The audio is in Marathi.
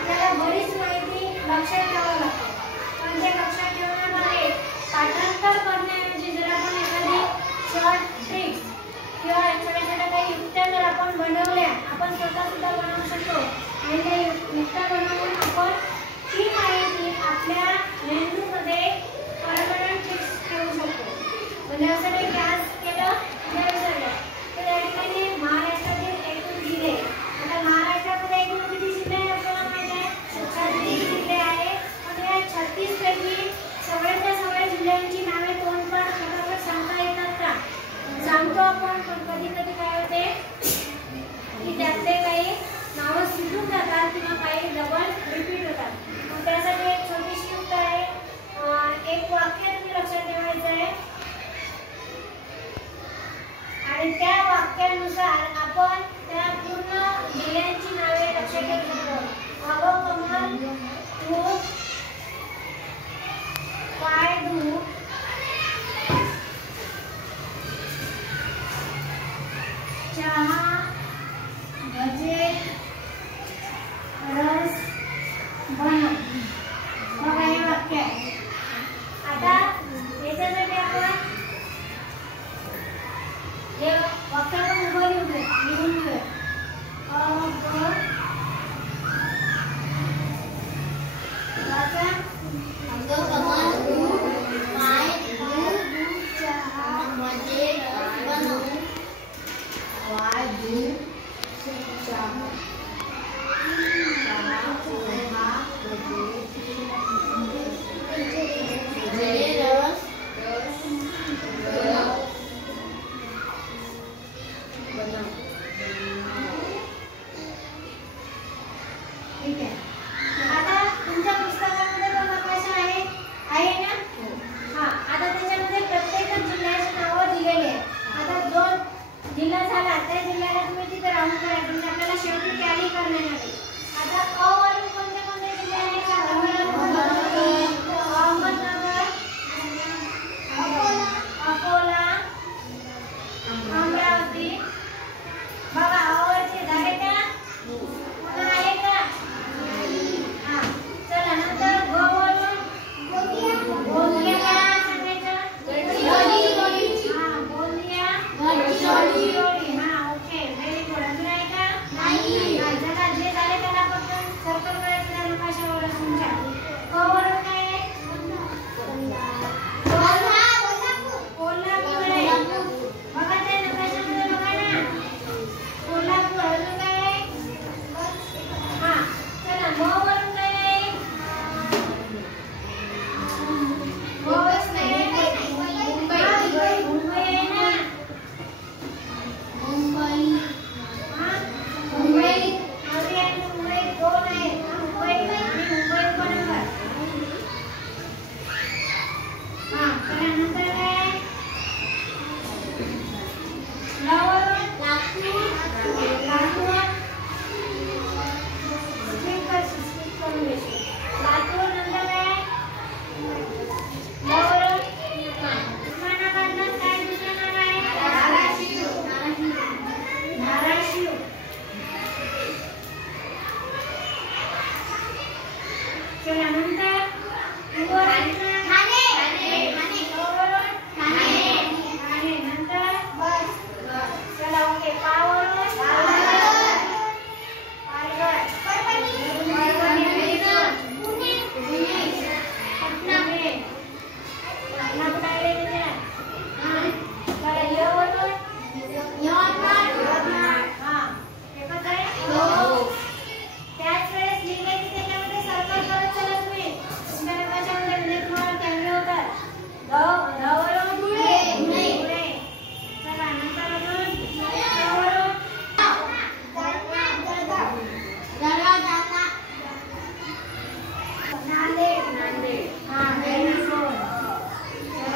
आपल्याला बरीच माहिती लक्षात ठेवावी लागते. पण ते लक्षात ठेवण्यामध्ये पाठांतर करण्याऐवजी जर आपण एखादी शॉर्ट ट्रिक्स किंवा छोट्या छोट्या काही युक्त्या जर आपण बनवल्या, आपण स्वतः सुद्धा बनवू शकतो आणि त्या युक्त्या बनवून आपण ती माहिती आपल्या मेंदूमध्ये परमनंट फिक्स ठेवू शकतो. म्हणजे असं काही क्लास केलं त्या विसरलं तर त्या ठिकाणी महाराष्ट्रातील एकूण जिल्हे, आता महाराष्ट्रामध्ये एकूण किती जिल्हे आहेत आपल्याला माहिती आहे? 36 जिल्हे आहेत. पण या 36 पैकी सगळ्याच्या सगळ्या जिल्ह्यांची नावे तोंडपाठ फटाफट सांगता येतात का? सांगतो आपण, पण कधी कधी काय होते की त्यातले काही नावं सुटून जातात किंवा काही डबल रिपीट होतात. मग त्यासाठी एक छोटीशी युक्त आहे. एक वाक्य तुम्ही लक्षात ठेवायचं आहे आणि त्या वाक्यानुसार आपण त्या पूर्ण जिल्ह्यांची नावे लक्षात ठेवू शकतो. अगं कमल तू काय दूध चहा भजे रस बनव. बघा हे वाक्य आहे. आता याच्यासाठी आपण हे वाक्य आपण उभं लिहून घेऊया. अगं कमल तू काय दूध चहा भजे रस बनव. काय दूध चहा भजे रस